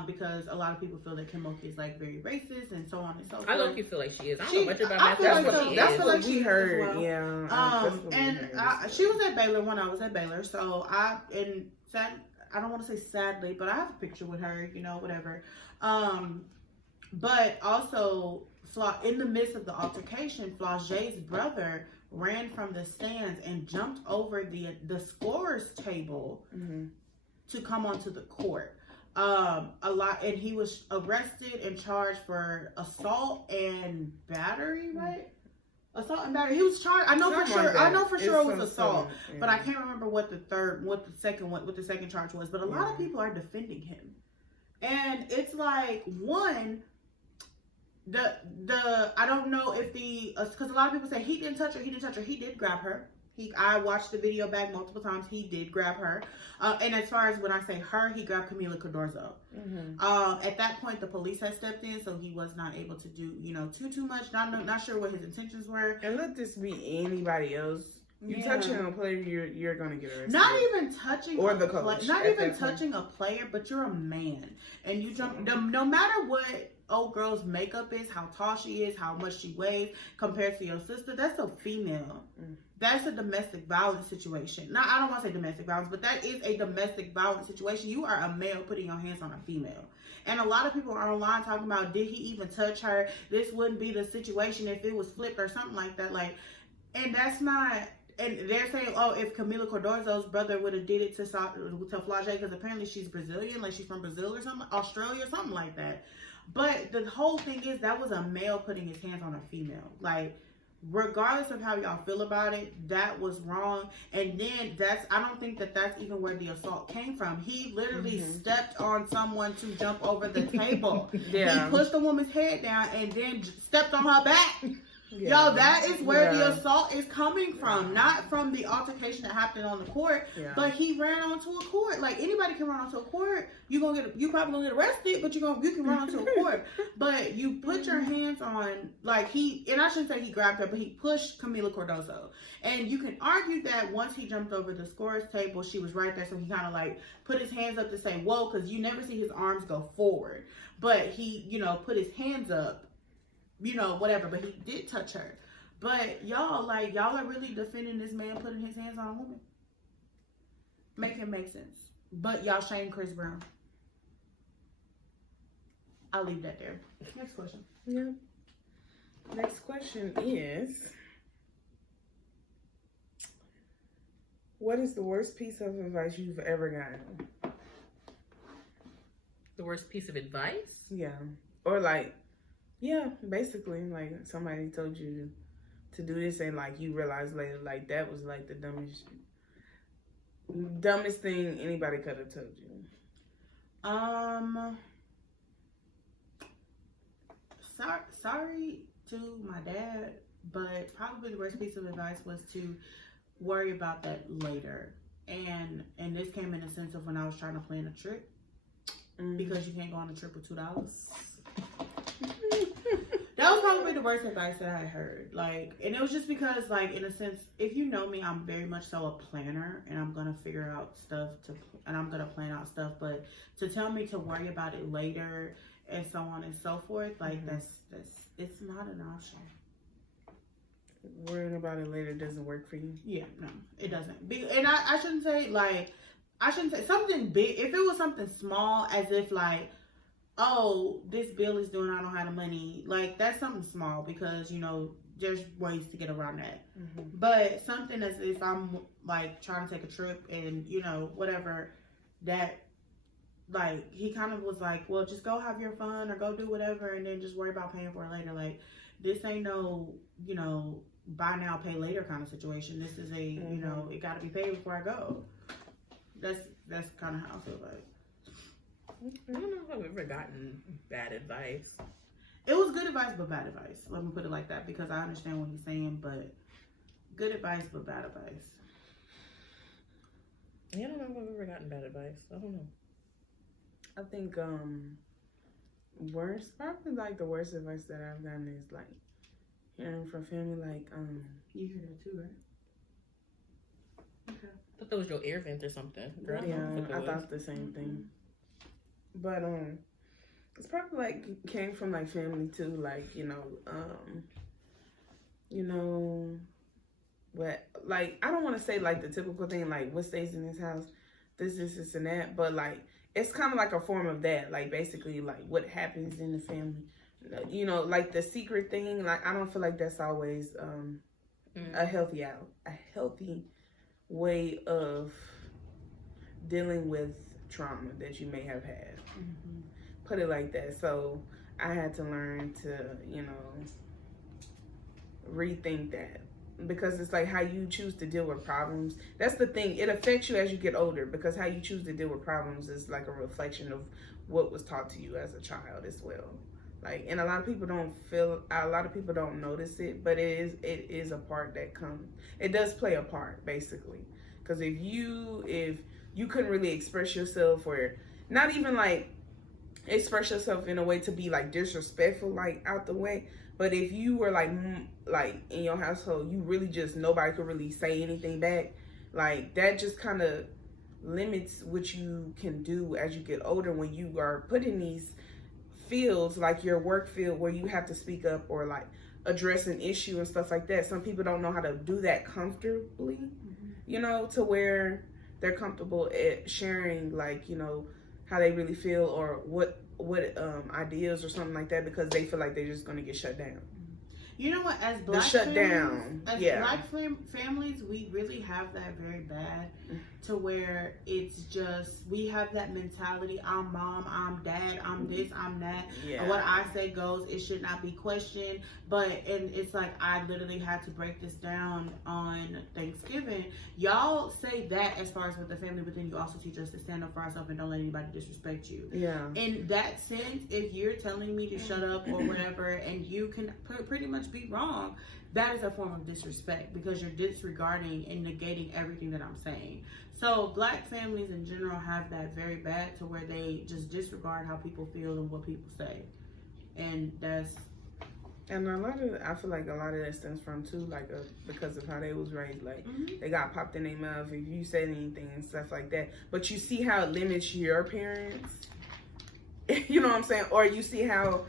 because a lot of people feel that Kim Mulkey is like very racist and so on and so forth. I look, you feel like she is. I don't know much about that's what she heard. Well. Yeah. She was at Baylor when I was at Baylor, so I don't want to say sadly, but I have a picture with her, you know, whatever. But also, in the midst of the altercation, Flau'jae's brother ran from the stands and jumped over the scorer's table to come onto the court. And he was arrested and charged for assault and battery, right? Assault and battery. He was charged. I know for sure it was assault, but I can't remember what the second charge was. But a lot of people are defending him, and it's like, one, I don't know if because a lot of people say he didn't touch her. He did grab her. I watched the video back multiple times. He did grab her. And as far as when I say her, he grabbed Camila Cardozo. At that point, the police had stepped in, so he was not able to do, you know, too much. Not sure what his intentions were. And let this be anybody else. You touching a player, you're gonna get arrested. Not even touching or the coach. Not even touching a player, but you're a man, and you jump. No matter what old girl's makeup is, how tall she is, how much she weighs compared to your sister, that's a female. That's a domestic violence situation. Now, I don't want to say domestic violence, but that is a domestic violence situation. You are a male putting your hands on a female. And a lot of people are online talking about, did he even touch her? This wouldn't be the situation if it was flipped or something like that. Like, and that's not, and they're saying, oh, if Camila Cardozo's brother would have did it to Flau'jae, because apparently she's Brazilian, like she's from Brazil or something, Australia or something like that. But the whole thing is, that was a male putting his hands on a female. Like, regardless of how y'all feel about it, that was wrong. And then I don't think that's even where the assault came from. He literally stepped on someone to jump over the table. He pushed the woman's head down and then stepped on her back. Y'all, that is where the assault is coming from, not from the altercation that happened on the court. But he ran onto a court. Like, anybody can run onto a court. You probably gonna get arrested, but you can run onto a court. But you put your hands on, like, and I shouldn't say he grabbed her, but he pushed Camila Cardozo. And you can argue that once he jumped over the scorer's table, she was right there, so he kind of like put his hands up to say whoa, because you never see his arms go forward. But he, you know, put his hands up, you know, whatever, but he did touch her. But y'all are really defending this man putting his hands on a woman. Make it make sense. But y'all shame Chris Brown. I'll leave that there. Next question. Yeah. Next question is, what is the worst piece of advice you've ever gotten? The worst piece of advice? Yeah. Or like, yeah, basically, like, somebody told you to do this and, like, you realize later, like, that was, like, the dumbest thing anybody could have told you. Sorry to my dad But probably the worst piece of advice was to worry about that later. And this came in the sense of when I was trying to plan a trip, because you can't go on a trip with $2. That was probably the worst advice that I heard. Like, and it was just because, like, in a sense, if you know me, I'm very much so a planner, and I'm gonna figure out stuff and I'm gonna plan out stuff. But to tell me to worry about it later and so on and so forth, like that's it's not an option. Worrying about it later doesn't work for you. Yeah, no, it doesn't. And I shouldn't say something big. If it was something small, as if like, oh, this bill is due and I don't have the money, like that's something small, because there's ways to get around that. But something as if I'm like trying to take a trip and whatever, that like he kind of was like, well, just go have your fun or go do whatever and then just worry about paying for it later. Like, this ain't no buy now pay later kind of situation. This is a it got to be paid before I go. That's kind of how I feel like. I don't know if I've ever gotten bad advice. It was good advice but bad advice. Let me put it like that, because I understand what he's saying, but good advice but bad advice. I don't know if I've ever gotten bad advice. I don't know. I think probably like the worst advice that I've gotten is like hearing from family, like You hear that too, right? Okay. I thought that was your air vent or something. Girl, yeah, I was. thought the same thing. But it's probably like came from like family too, like what, like, I don't want to say like the typical thing like what stays in this house, this and that, but like it's kind of like a form of that, like basically like what happens in the family, like the secret thing. Like, I don't feel like that's always a healthy way of dealing with trauma that you may have had. Put it like that. So I had to learn to rethink that, because it's like how you choose to deal with problems. That's the thing. It affects you as you get older, because how you choose to deal with problems is like a reflection of what was taught to you as a child as well. Like, and a lot of people don't notice it, but it is a part that comes. It does play a part, basically. Because if you couldn't really express yourself, or not even like express yourself in a way to be like disrespectful, like out the way, but if you were like in your household, you really just, nobody could really say anything back, like that just kind of limits what you can do as you get older, when you are put in these fields like your work field where you have to speak up or like address an issue and stuff like that. Some people don't know how to do that comfortably, to where they're comfortable at sharing, like, how they really feel, or what ideas or something like that, because they feel like they're just going to get shut down. You know what? As black families, we really have that very bad, to where it's just, we have that mentality. I'm mom, I'm dad, I'm this, I'm that. Yeah. And what I say goes. It should not be questioned. And it's like, I literally had to break this down on Thanksgiving. Y'all say that as far as with the family, but then you also teach us to stand up for ourselves and don't let anybody disrespect you. Yeah. In that sense, if you're telling me to shut up or whatever, and you can pretty much be wrong, that is a form of disrespect, because you're disregarding and negating everything that I'm saying. So black families in general have that very bad, to where they just disregard how people feel and what people say. And I feel like a lot of that stems from too, like because of how they was raised. Like, they got popped in their mouth if you said anything and stuff like that. But you see how it limits your parents. You know what I'm saying? Or you see how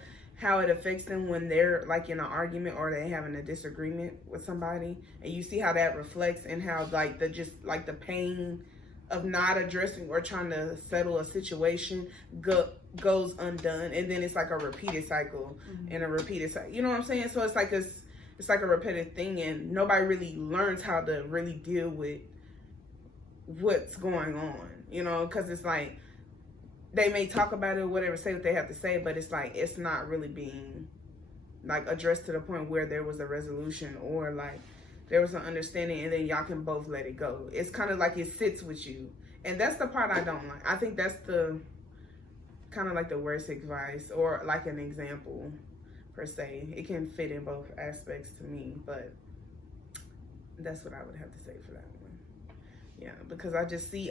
it affects them when they're like in an argument or they having a disagreement with somebody, and you see how that reflects, and how like the pain of not addressing or trying to settle a situation goes undone, and then it's like a repeated cycle and a repeated cycle. You know what I'm saying? So it's like a repetitive thing, and nobody really learns how to really deal with what's going on. Because it's like, they may talk about it or whatever, say what they have to say, but it's like, it's not really being like addressed to the point where there was a resolution, or like there was an understanding, and then y'all can both let it go. It's kind of like it sits with you. And that's the part I don't like. I think that's the kind of like the worst advice, or like an example. per se. It can fit in both aspects to me, but that's what I would have to say for that one. Yeah, because I see,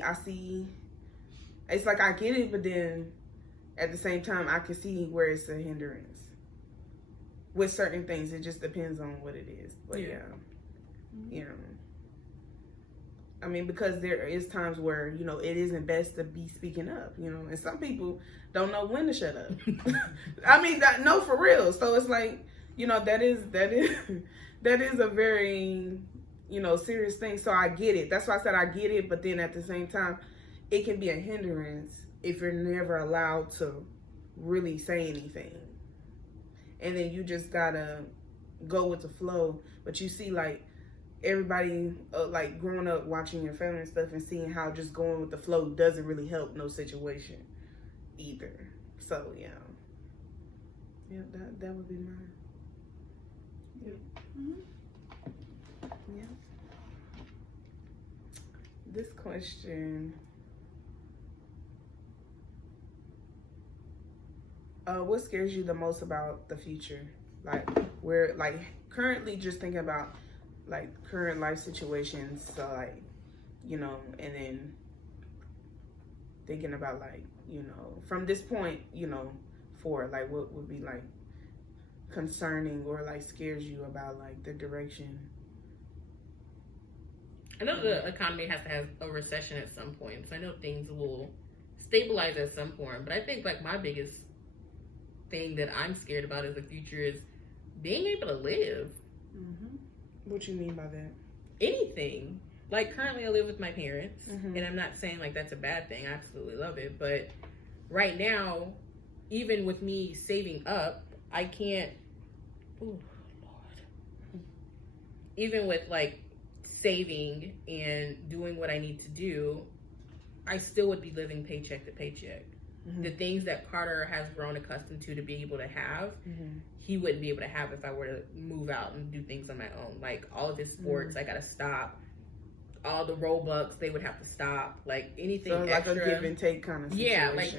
it's like I get it, but then at the same time, I can see where it's a hindrance. With certain things, it just depends on what it is. But yeah. I mean, because there is times where, it isn't best to be speaking up, and some people don't know when to shut up. I mean, no, for real. So it's like, that is a very, serious thing. So I get it. That's why I said I get it. But then at the same time, it can be a hindrance if you're never allowed to really say anything. And then you just gotta go with the flow. But you see, like, everybody, like, growing up watching your family and stuff and seeing how just going with the flow doesn't really help no situation either. So, yeah. Yeah, that would be mine. Yeah. Mm-hmm. Yeah. This question... what scares you the most about the future? Like, we're like currently just thinking about like current life situations. So like, and then thinking about like, from this point, forward, like what would be like concerning or like scares you about like the direction? I know the economy has to have a recession at some point, so I know things will stabilize at some point. But I think like my biggest thing that I'm scared about is the future is being able to live. Mm-hmm. What you mean by that? Anything. Like currently I live with my parents, and I'm not saying like that's a bad thing. I absolutely love it. But right now, even with me saving up, I can't, oh Lord. Even with like saving and doing what I need to do, I still would be living paycheck to paycheck. Mm-hmm. The things that Carter has grown accustomed to be able to have, he wouldn't be able to have if I were to move out and do things on my own. Like all of his sports, I gotta stop. All the Robux, they would have to stop. Like anything so extra, like a give and take kind of situation. Yeah, like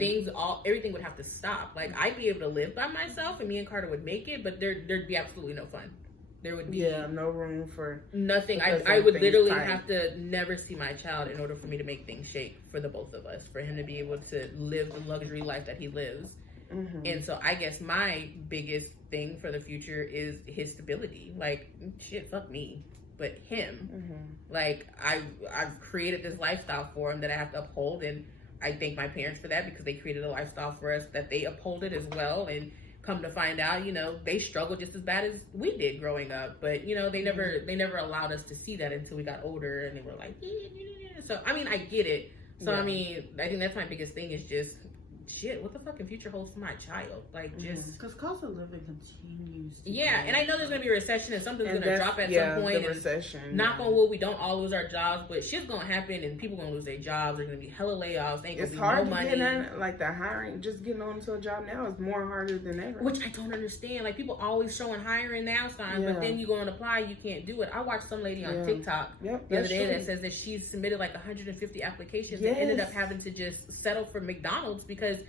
everything would have to stop. Like I'd be able to live by myself, and me and Carter would make it, but there'd be absolutely no fun. There would be no room for nothing. I would literally have to never see my child in order for me to make things shake for the both of us, for him to be able to live the luxury life that he lives. Mm-hmm. And so I guess my biggest thing for the future is his stability. Like, shit, fuck me, but him. Mm-hmm. Like, I've created this lifestyle for him that I have to uphold, and I thank my parents for that because they created a lifestyle for us that they uphold it as well. And come to find out, they struggled just as bad as we did growing up. But, they never allowed us to see that until we got older, and they were like, yeah. So, I mean, I get it. So, yeah. I mean, I think that's my biggest thing is just, shit, what the fucking future holds for my child? Like, just... Because cost of living continues to and I know there's going to be a recession and something's going to drop at some point. The recession. Knock on wood, we don't all lose our jobs, but shit's going to happen and people going to lose their jobs. There's going to be hella layoffs. Ain't it's hard no to get in, like the hiring, just getting onto a job now is more harder than ever. Which I don't understand. Like, people always showing hiring now signs, but then you go and apply, you can't do it. I watched some lady on TikTok the other day that says that she's submitted like 150 applications and ended up having to just settle for McDonald's because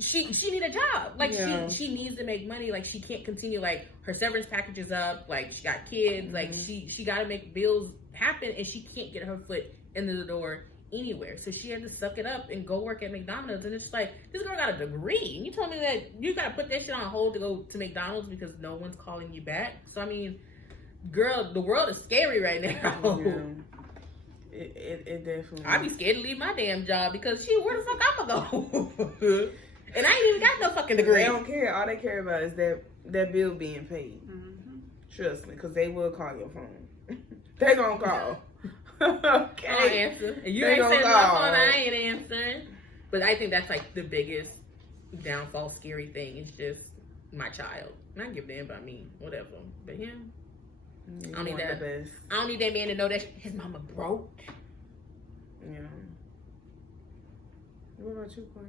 she need a job. Like she needs to make money. Like she can't continue. Like her severance package is up. Like she got kids. Like she got to make bills happen, and she can't get her foot into the door anywhere. So she had to suck it up and go work at McDonald's. And it's just like, this girl got a degree, and you told me that you got to put that shit on hold to go to McDonald's because no one's calling you back. So I mean, girl, the world is scary right now. Yeah. It definitely. I'd be scared to leave my damn job because where the fuck I'ma go? And I ain't even got no fucking degree. They don't care. All they care about is that bill being paid. Mm-hmm. Trust me, because they will call your phone. They gonna call. Okay. I'll answer. And you ain't saying my phone, I ain't answering. But I think that's like the biggest downfall, scary thing. Is just my child. And I don't give a damn about me, whatever. But him, I don't need that. I don't need that man to know that his mama broke. Yeah. What about you, Corey?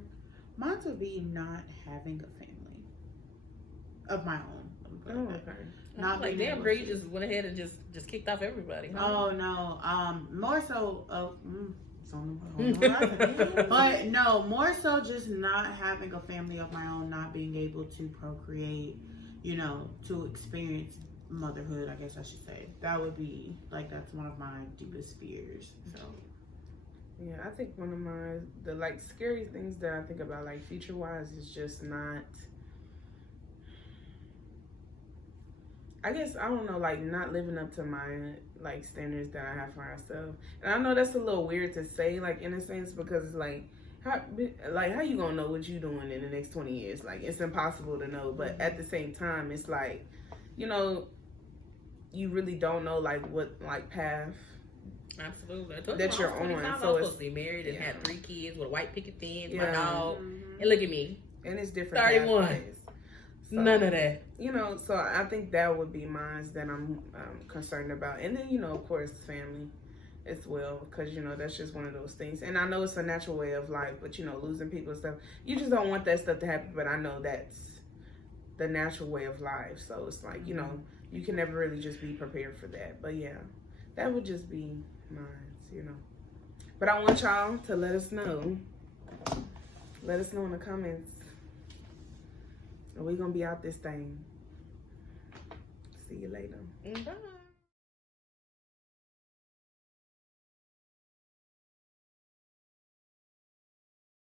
Mine would be not having a family of my own. Oh, okay. Not like damn, girl, you just went ahead and just kicked off everybody. Huh? Oh no, more so of. But no, more so just not having a family of my own, not being able to procreate, you know, to experience motherhood, I guess I should say. That would be like, that's one of my deepest fears. So yeah, I think one of the like scary things that I think about like future wise is just not, I guess, I don't know, like not living up to my like standards that I have for myself. And I know that's a little weird to say, like in a sense, because it's like how you gonna know what you doing in the next 20 years? Like it's impossible to know. But at the same time, it's like, you know, you really don't know like what like path Absolutely. that you're on. So I was supposed to be married and have 3 kids with a white picket fence, my dog, and look at me. And it's different. 31. Pathways. So, none of that. You know, so I think that would be mine that I'm concerned about. And then, you know, of course, family as well, because, you know, that's just one of those things. And I know it's a natural way of life, but, you know, losing people and stuff, you just don't want that stuff to happen. But I know that's the natural way of life. So it's like, you know, you can never really just be prepared for that. But yeah, that would just be mine, you know. But I want y'all to let us know. Let us know in the comments. We're going to be out this thing. See you later. Bye.